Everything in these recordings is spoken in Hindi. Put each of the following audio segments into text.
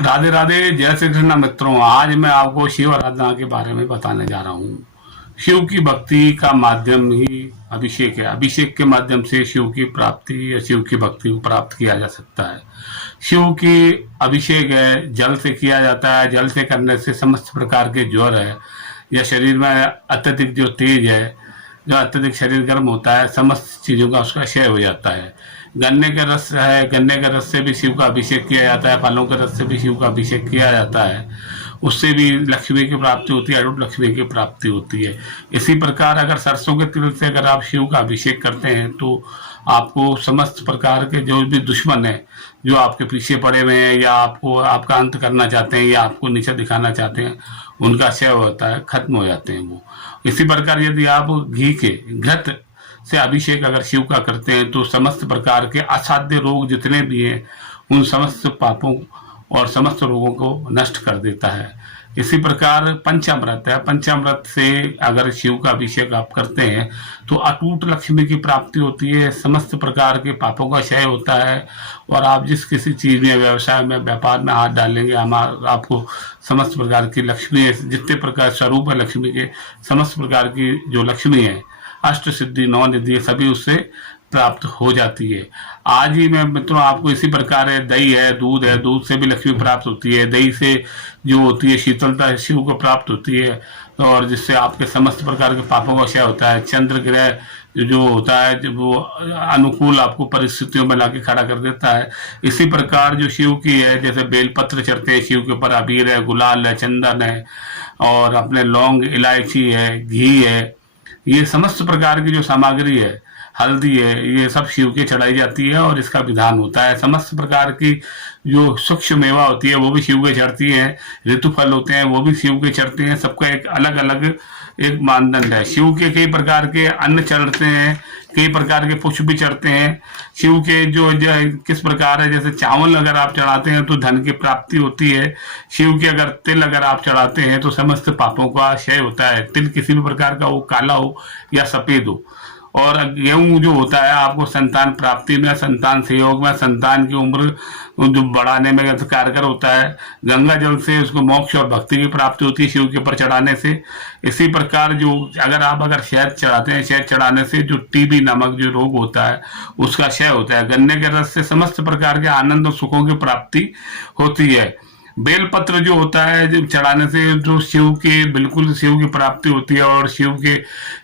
राधे राधे, जय श्री कृष्ण मित्रों। आज मैं आपको शिव आराधना के बारे में बताने जा रहा हूँ। शिव की भक्ति का माध्यम ही अभिषेक है। अभिषेक के माध्यम से शिव की प्राप्ति या शिव की भक्ति को प्राप्त किया जा सकता है। शिव की अभिषेक है, जल से किया जाता है। जल से करने से समस्त प्रकार के ज्वर है या शरीर में अत्यधिक जो तेज है, जो अत्यधिक शरीर गर्म होता है, समस्त चीज़ों का उसका क्षय हो जाता है। गन्ने का रस है, गन्ने के रस से भी शिव का अभिषेक किया जाता है। फलों के रस से भी शिव का अभिषेक किया जाता है। उससे भी लक्ष्मी की प्राप्ति होती है, अटूट लक्ष्मी की प्राप्ति होती है। इसी प्रकार अगर सरसों के तिल से अगर आप शिव का अभिषेक करते हैं तो आपको समस्त प्रकार के जो भी दुश्मन है, जो आपके पीछे पड़े हुए हैं या आपको आपका अंत करना चाहते हैं या आपको नीचे दिखाना चाहते हैं, उनका क्षय होता है, खत्म हो जाते हैं वो। इसी प्रकार यदि आप घी के घृत से अभिषेक अगर शिव का करते हैं तो समस्त प्रकार के असाध्य रोग जितने भी हैं, उन समस्त पापों और समस्त रोगों को नष्ट कर देता है। इसी प्रकार पंचामृत है, पंचामृत से अगर शिव का अभिषेक आप करते हैं तो अटूट लक्ष्मी की प्राप्ति होती है, समस्त प्रकार के पापों का क्षय होता है और आप जिस किसी चीज़ में, व्यवसाय में, व्यापार में हाथ डालेंगे, आपको समस्त प्रकार की लक्ष्मी है, जितने प्रकार स्वरूप है लक्ष्मी के, समस्त प्रकार की जो लक्ष्मी है, अष्ट सिद्धि, नौ निधि, सभी उससे प्राप्त हो जाती है। आज ही मैं मित्रों आपको इसी प्रकार है, दही है, दूध है, दूध से भी लक्ष्मी प्राप्त होती है। दही से जो होती है शीतलता शिव को प्राप्त होती है और जिससे आपके समस्त प्रकार के पापों का क्षय होता है। चंद्र ग्रह जो होता है, जब वो अनुकूल आपको परिस्थितियों में लाके खड़ा कर देता है। इसी प्रकार जो शिव की है, जैसे बेलपत्र चढ़ते हैं शिव के ऊपर, अबीर है, गुलाल है, चंदन है और अपने लौंग, इलायची है, घी है, ये समस्त प्रकार की जो सामग्री है, हल्दी है, ये सब शिव के चढ़ाई जाती है और इसका विधान होता है। समस्त प्रकार की जो सूक्ष्म मेवा होती है वो भी शिव के चढ़ती है। ऋतुफल होते हैं वो भी शिव के चढ़ते हैं। सबका एक अलग अलग एक मानदंड है। शिव के कई प्रकार के अन्न चढ़ते हैं, कई प्रकार के पुष्प भी चढ़ते हैं। शिव के जो किस प्रकार है, जैसे चावल अगर आप चढ़ाते हैं तो धन की प्राप्ति होती है। शिव के अगर तिल अगर आप चढ़ाते हैं तो समस्त पापों का क्षय होता है। तिल किसी भी प्रकार का हो, काला हो या सफेद हो। और गेहूं जो होता है आपको संतान प्राप्ति में, संतान सहयोग में, संतान की उम्र जो बढ़ाने में कारगर होता है। गंगा जल से उसको मोक्ष और भक्ति की प्राप्ति होती है शिव के ऊपर चढ़ाने से। इसी प्रकार जो अगर शहद चढ़ाते हैं, शहद चढ़ाने से जो टीबी नामक जो रोग होता है उसका क्षय होता है। गन्ने के रस से समस्त प्रकार के आनंद और सुखों की प्राप्ति होती है। बेलपत्र जो होता है, जब चढ़ाने से जो शिव के बिल्कुल शिव की प्राप्ति होती है और शिव के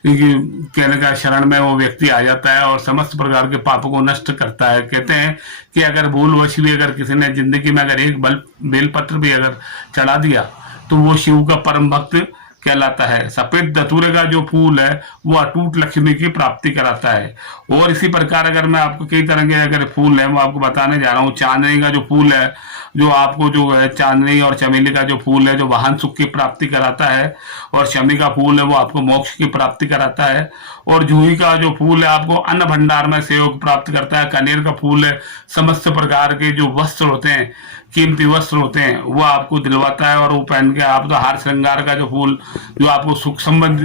कहने का शरण में वो व्यक्ति आ जाता है और समस्त प्रकार के पापों को नष्ट करता है। कहते हैं कि अगर भूलवश भी अगर किसी ने जिंदगी में अगर एक बेलपत्र भी अगर चढ़ा दिया तो वो शिव का परम भक्त कहलाता है। सफेद धतूरे का जो फूल है वो अटूट लक्ष्मी की प्राप्ति कराता है। और इसी प्रकार अगर मैं आपको कई तरह के अगर फूल है वो आपको बताने जा रहा हूँ। चांदनी का जो फूल है, जो आपको जो है चांदनी और चमेली का जो फूल है जो वाहन सुख की प्राप्ति कराता है, और शमी का फूल है वो आपको मोक्ष की प्राप्ति कराता है, और जूही का जो फूल है आपको अन्न भंडार में सहयोग प्राप्त करता है। कनेर का फूल है समस्त प्रकार के जो वस्त्र होते हैं, कीमती वस्त्र होते हैं, वो आपको दिलवाता है और वो पहन के आप तो हार श्रृंगार का जो फूल जो आपको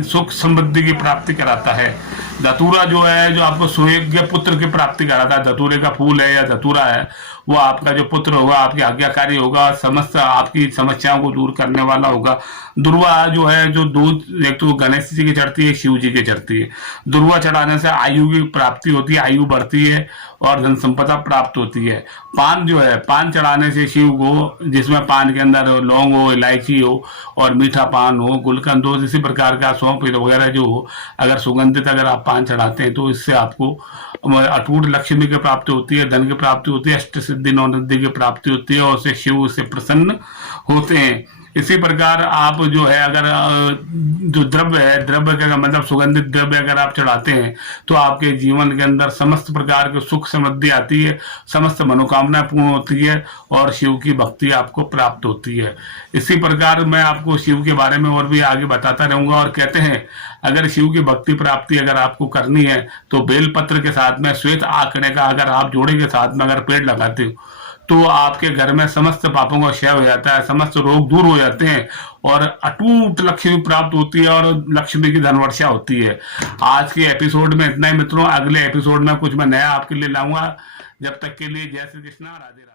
सुख समृद्धि की प्राप्ति कराता है। धतूरा जो है जो आपको सुयोग्य पुत्र की प्राप्ति कराता है। धतूरे का फूल है या धतूरा है वो आपका जो पुत्र होगा आपके आज्ञाकारी होगा, समस्त आपकी समस्याओं को दूर करने वाला होगा। दुर्वा जो है जो दूध एक तो गणेश जी की चढ़ती है, शिव जी की चढ़ती है। दुर्वा चढ़ाने से आयु की प्राप्ति होती है, आयु बढ़ती है और धन संपदा प्राप्त होती है। पान जो है, पान चढ़ाने से शिव को, जिसमें पान के अंदर लौंग हो, इलायची हो और मीठा पान हो, गुलकंद हो, इसी प्रकार का सौंफ वगैरह जो हो, अगर सुगंधित अगर आप पान चढ़ाते हैं तो इससे आपको अटूट लक्ष्मी की प्राप्ति होती है, धन की प्राप्ति होती है, अष्ट सिद्धि नौ निधि की प्राप्ति होती है और उससे शिव से प्रसन्न होते हैं। इसी प्रकार आप जो है अगर जो द्रव्य है, द्रव्य का मतलब सुगंधित द्रव्य अगर आप चढ़ाते हैं तो आपके जीवन के अंदर समस्त प्रकार के सुख समृद्धि आती है, समस्त मनोकामना पूर्ण होती है और शिव की भक्ति आपको प्राप्त होती है। इसी प्रकार मैं आपको शिव के बारे में और भी आगे बताता रहूंगा। और कहते हैं अगर शिव की भक्ति प्राप्ति अगर आपको करनी है तो बेलपत्र के साथ में श्वेत आंकड़े का अगर आप जोड़े के साथ में अगर पेड़ लगाते हो तो आपके घर में समस्त पापों का क्षय हो जाता है, समस्त रोग दूर हो जाते हैं और अटूट लक्ष्मी प्राप्त होती है और लक्ष्मी की धनवर्षा होती है। आज के एपिसोड में इतना ही मित्रों, अगले एपिसोड में कुछ मैं नया आपके लिए लाऊंगा। जब तक के लिए जय श्री कृष्णा, राधे राधे।